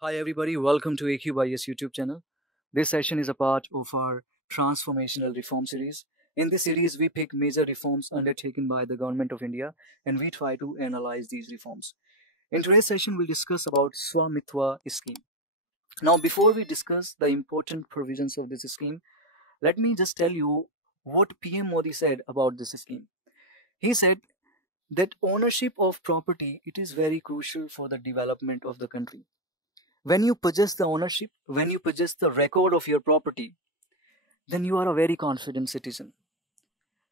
Hi everybody, welcome to AQ by Yes YouTube channel. This session is a part of our transformational reform series. In this series, we pick major reforms undertaken by the government of India and we try to analyze these reforms. In today's session, we'll discuss about Swamitwa scheme. Now, before we discuss the important provisions of this scheme, let me just tell you what PM Modi said about this scheme. He said that ownership of property, it is very crucial for the development of the country. When you possess the ownership, when you possess the record of your property, then you are a very confident citizen.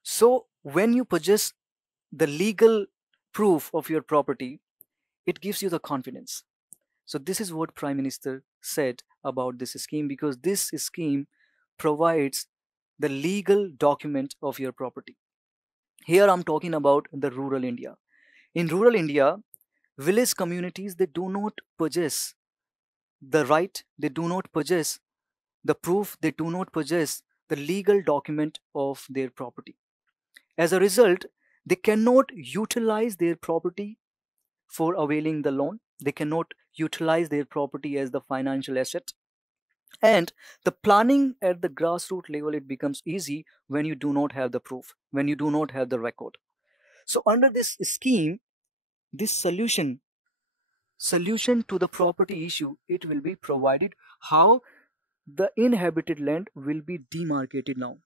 So when you possess the legal proof of your property, it gives you the confidence. So this is what Prime Minister said about this scheme, because this scheme provides the legal document of your property. Here I'm talking about the rural India. In rural India, village communities, they do not possess the right, they do not possess the proof, they do not possess the legal document of their property. As a result, they cannot utilize their property for availing the loan. They cannot utilize their property as the financial asset. And the planning at the grassroots level, it becomes easy when you do not have the proof, when you do not have the record. So under this scheme, this solution to the property issue, it will be provided. How? The inhabited land will be demarcated now,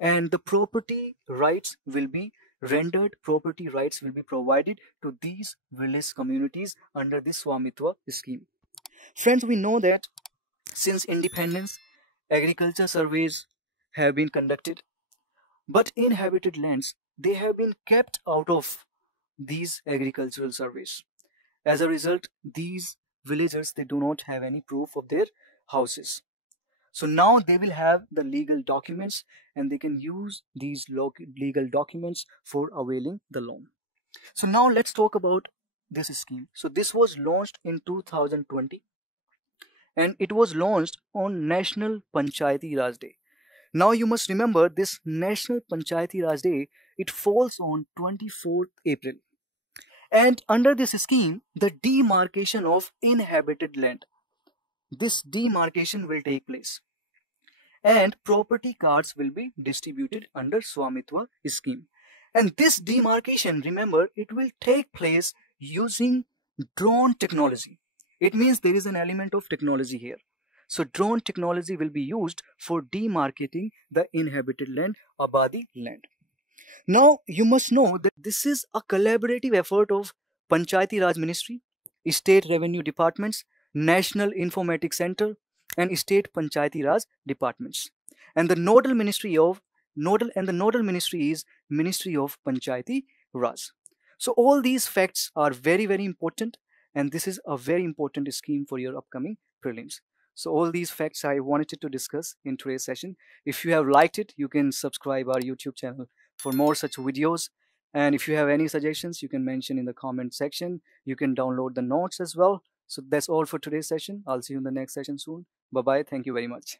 and the property rights will be rendered, property rights will be provided to these village communities under this Swamitwa scheme. Friends, we know that since independence, agriculture surveys have been conducted, but inhabited lands, they have been kept out of these agricultural surveys. As a result, these villagers, they do not have any proof of their houses. So now they will have the legal documents and they can use these legal documents for availing the loan. So now let's talk about this scheme. So this was launched in 2020 and it was launched on National Panchayati Raj Day. Now you must remember this National Panchayati Raj Day, it falls on 24th April. And under this scheme, the demarcation of inhabited land, this demarcation will take place. And property cards will be distributed under Swamitwa scheme. And this demarcation, remember, it will take place using drone technology. It means there is an element of technology here. So drone technology will be used for demarcating the inhabited land, Abadi land. Now you must know that this is a collaborative effort of Panchayati Raj Ministry, State Revenue Departments, National Informatics Center, and State Panchayati Raj departments. And the nodal ministry is Ministry of Panchayati Raj. So all these facts are very, very important, and this is a very important scheme for your upcoming prelims. So all these facts I wanted to discuss in today's session. If you have liked it, you can subscribe our YouTube channel for more such videos. And if you have any suggestions, you can mention in the comment section. You can download the notes as well. So that's all for today's session. I'll see you in the next session soon. Bye-bye. Thank you very much.